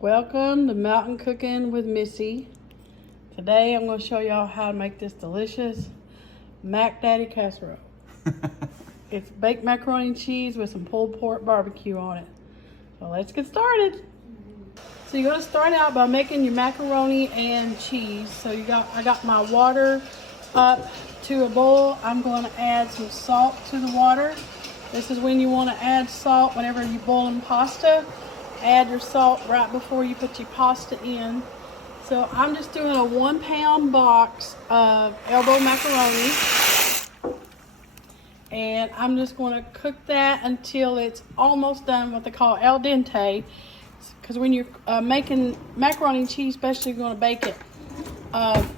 Welcome to Mountain Cooking with Missy. Today I'm going to show y'all how to make this delicious Daddy Casserole. It's baked macaroni and cheese with some pulled pork barbecue on it. So let's get started. So you're going to start out by making your macaroni and cheese. So I got my water up to a boil. I'm going to add some salt to the water. This is when you want to add salt whenever you're boiling pasta. Add your salt right before you put your pasta in. So I'm just doing a 1 pound box of elbow macaroni. And I'm just going to cook that until it's almost done, what they call al dente. Because when you're making macaroni and cheese, especially if you're going to bake it,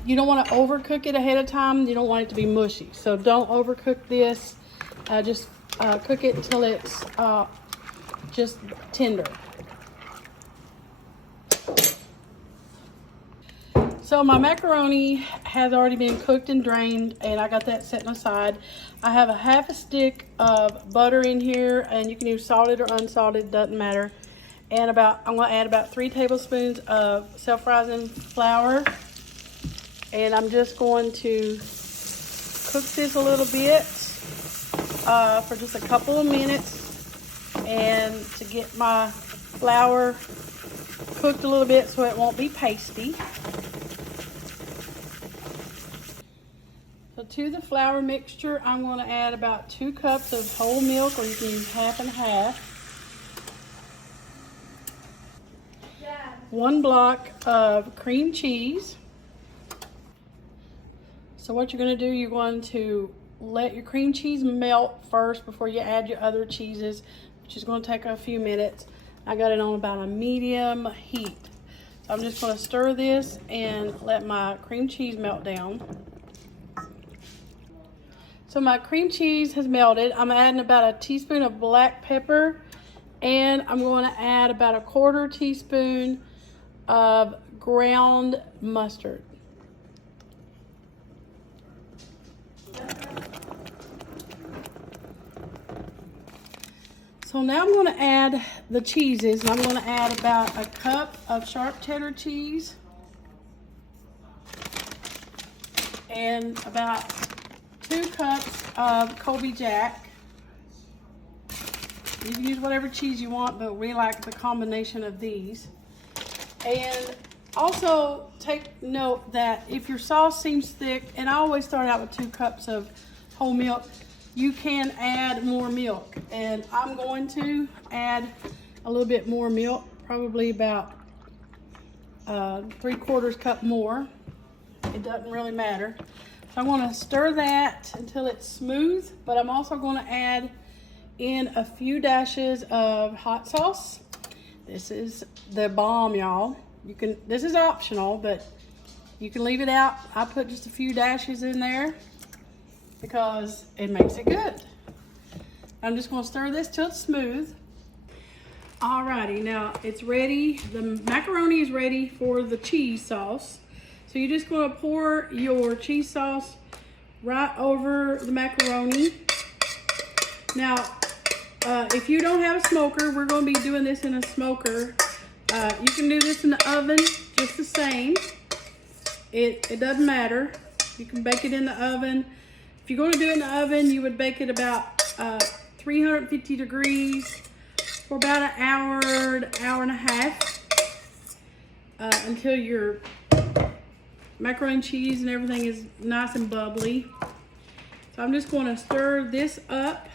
you don't want to overcook it ahead of time. You don't want it to be mushy. So don't overcook this. Just cook it until it's just tender. So my macaroni has already been cooked and drained, and I got that setting aside. I have a half a stick of butter in here, and you can use salted or unsalted, doesn't matter. And I'm going to add about 3 tablespoons of self-rising flour. And I'm just going to cook this a little bit for just a couple of minutes, and to get my flour cooked a little bit so it won't be pasty. So to the flour mixture, I'm going to add about 2 cups of whole milk, or you can use half and half. 1 block of cream cheese. So what you're going to do, you're going to let your cream cheese melt first before you add your other cheeses, which is going to take a few minutes. I got it on about a medium heat. So I'm just going to stir this and let my cream cheese melt down. So my cream cheese has melted. I'm adding about a teaspoon of black pepper, and I'm going to add about a 1/4 teaspoon of ground mustard. So now I'm going to add the cheeses, and I'm going to add about a cup of sharp cheddar cheese and about 2 cups of Colby Jack. You can use whatever cheese you want, but we like the combination of these. And also take note that if your sauce seems thick, and I always start out with 2 cups of whole milk, you can add more milk. And I'm going to add a little bit more milk, probably about 3/4 cup more. It doesn't really matter. So I'm going to stir that until it's smooth, but I'm also going to add in a few dashes of hot sauce. This is the bomb, y'all. This is optional, but you can leave it out. I put just a few dashes in there because it makes it good. I'm just going to stir this till it's smooth. Alrighty, now it's ready. The macaroni is ready for the cheese sauce. So you're just going to pour your cheese sauce right over the macaroni. Now, if you don't have a smoker, we're going to be doing this in a smoker. You can do this in the oven just the same. It doesn't matter. You can bake it in the oven. If you're going to do it in the oven, you would bake it about 350 degrees for about an hour and a half until your macaroni and cheese and everything is nice and bubbly. So I'm just going to stir this up.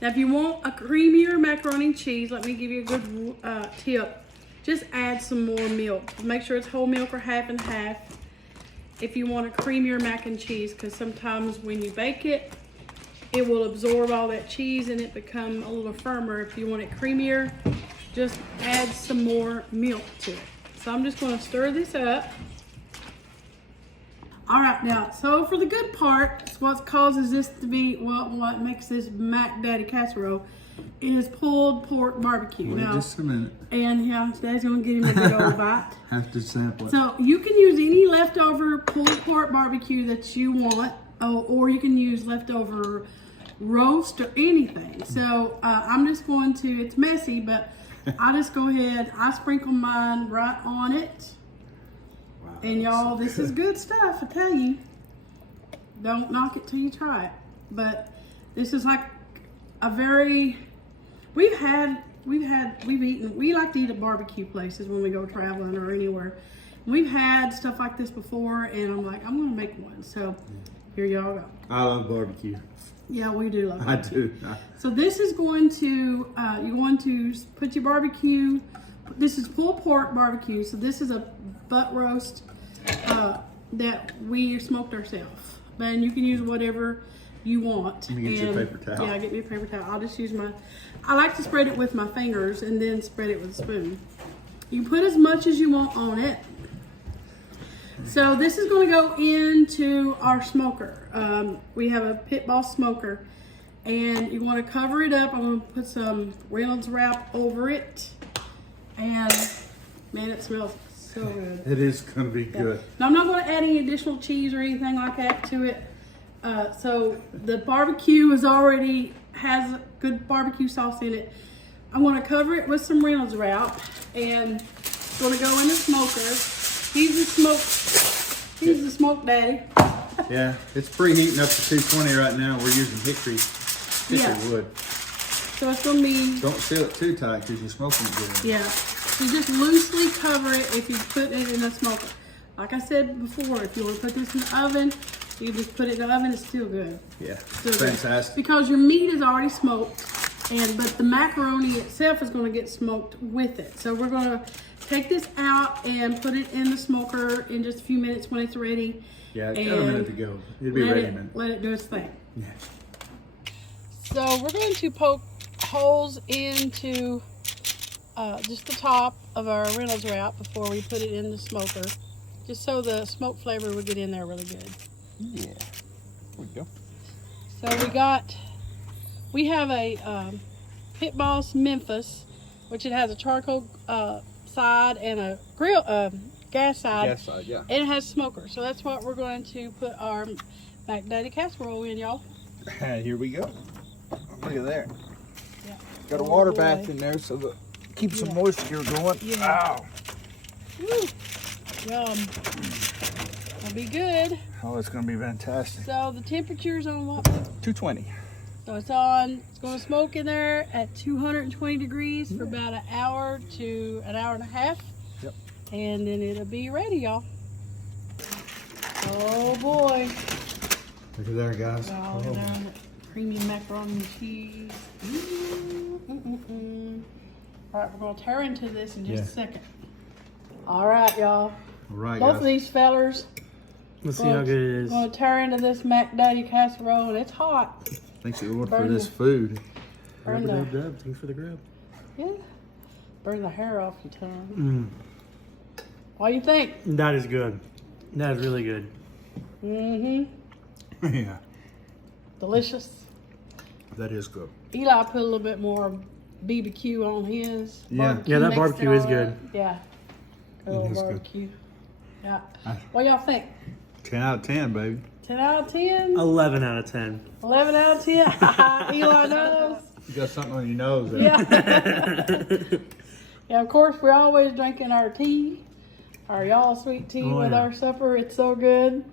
Now, if you want a creamier macaroni and cheese, let me give you a good tip. Just add some more milk. Make sure it's whole milk or half and half if you want a creamier mac and cheese, because sometimes when you bake it, it will absorb all that cheese and it become a little firmer. If you want it creamier, just add some more milk to it. So I'm just going to stir this up. All right, now, so for the good part, what causes this to be, what makes this Daddy Casserole is pulled pork barbecue. Wait now, just a minute. And yeah, Daddy's going to get him a good old bite. Have to sample it. So you can use any leftover pulled pork barbecue that you want, or you can use leftover roast or anything. So I'm just going to, it's messy, but I just go ahead, I sprinkle mine right on it. Wow, And y'all, this is good stuff, I tell you. Don't knock it till you try it. But this is like a very, we've eaten, we like to eat at barbecue places when we go traveling or anywhere. We've had stuff like this before, and I'm like, I'm gonna make one. So here y'all go. I love barbecue. Yeah, we do love I barbecue. do. So this is going to, you're going to put your barbecue, this is pulled pork barbecue. So this is a butt roast that we smoked ourselves. And you can use whatever you want. Let me get you a paper towel. Yeah, get me a paper towel. I'll just use I like to spread it with my fingers and then spread it with a spoon. You can put as much as you want on it. So this is going to go into our smoker. We have a Pit Boss smoker, and you want to cover it up. I'm going to put some Reynolds wrap over it, and man, it smells so good. It is going to be good. Now I'm not going to add any additional cheese or anything like that to it. So the barbecue has good barbecue sauce in it. I'm going to cover it with some Reynolds wrap, and it's going to go in the smoker. He's the smoke daddy. Yeah, it's preheating up to 220 right now. We're using hickory wood. So it's gonna be. Don't seal it too tight because you're smoking it good. Yeah. You just loosely cover it if you put it in a smoker. Like I said before, if you want to put this in the oven, you just put it in the oven. It's still good. Yeah, Still fantastic. Good. Because your meat is already smoked, but the macaroni itself is going to get smoked with it. So we're going to take this out and put it in the smoker in just a few minutes when it's ready. Yeah, it's got a minute to go. It'll be ready in a minute. Let it do its thing. Yeah. So we're going to poke holes into just the top of our Reynolds wrap before we put it in the smoker, just so the smoke flavor would get in there really good. Yeah. There we go. So we have a Pit Boss Memphis, which it has a charcoal side and a grill gas side. Gas side, yeah. And it has smoker. So that's what we're going to put our Daddy Casserole in, y'all. Here we go. Look at there. Yeah. Got a water bath in there so that keeps some moisture going. Yeah. Ow. Woo. Yum. It'll be good. Oh, it's going to be fantastic. So the temperature's on what? 220. So it's going to smoke in there at 220 degrees for about an hour to an hour and a half. Yep. And then it'll be ready, y'all. Oh boy. Look at there, guys. All that creamy macaroni and cheese. All right, we're going to tear into this in just a second. All right, y'all. All right, Both guys. of these fellers. Let's see how good it is. Going to tear into this Daddy Casserole, and it's hot. Thanks Lord for Burn this food. Burn the, Dub. Thanks for the grub. yeah, burn the hair off your tongue. What do you think? That is good. That is really good. Mm-hmm. Yeah, Delicious. that is good. Eli put a little bit more BBQ on his. Yeah. Barbecue Yeah, that next barbecue to is all good. that. Yeah. Good old It is good. barbecue. Yeah. What y'all think? 10 out of 10, baby. 10 out of 10? 11 out of 10. 11 out of 10? Eli knows. You got something on your nose there. Yeah. Yeah, of course, we're always drinking our tea, our y'all sweet tea with yeah. our supper. It's so good.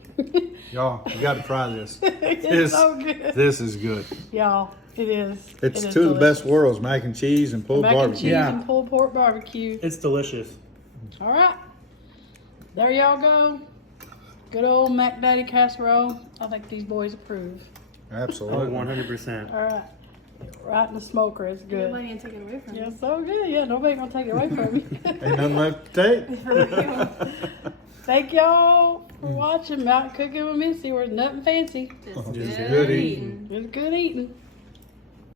Y'all, you got to try this. It's so good. This is good. Y'all, it is. It's It is two of the delicious. best worlds, mac and cheese and pulled Mac and barbecue. cheese Yeah. and pulled pork barbecue. It's delicious. All right. There y'all go. Good old Daddy Casserole. I think these boys approve. Oh, Absolutely. 100%. All right. Right in the smoker is good. Nobody can take it away from Yeah, you. so good. Yeah, nobody gonna take it away from me. Ain't nothing left to take. For real. Thank y'all for watching Mountain Cooking with Missy. We're nothing fancy. Just Just good good eating. eating. It's good eating.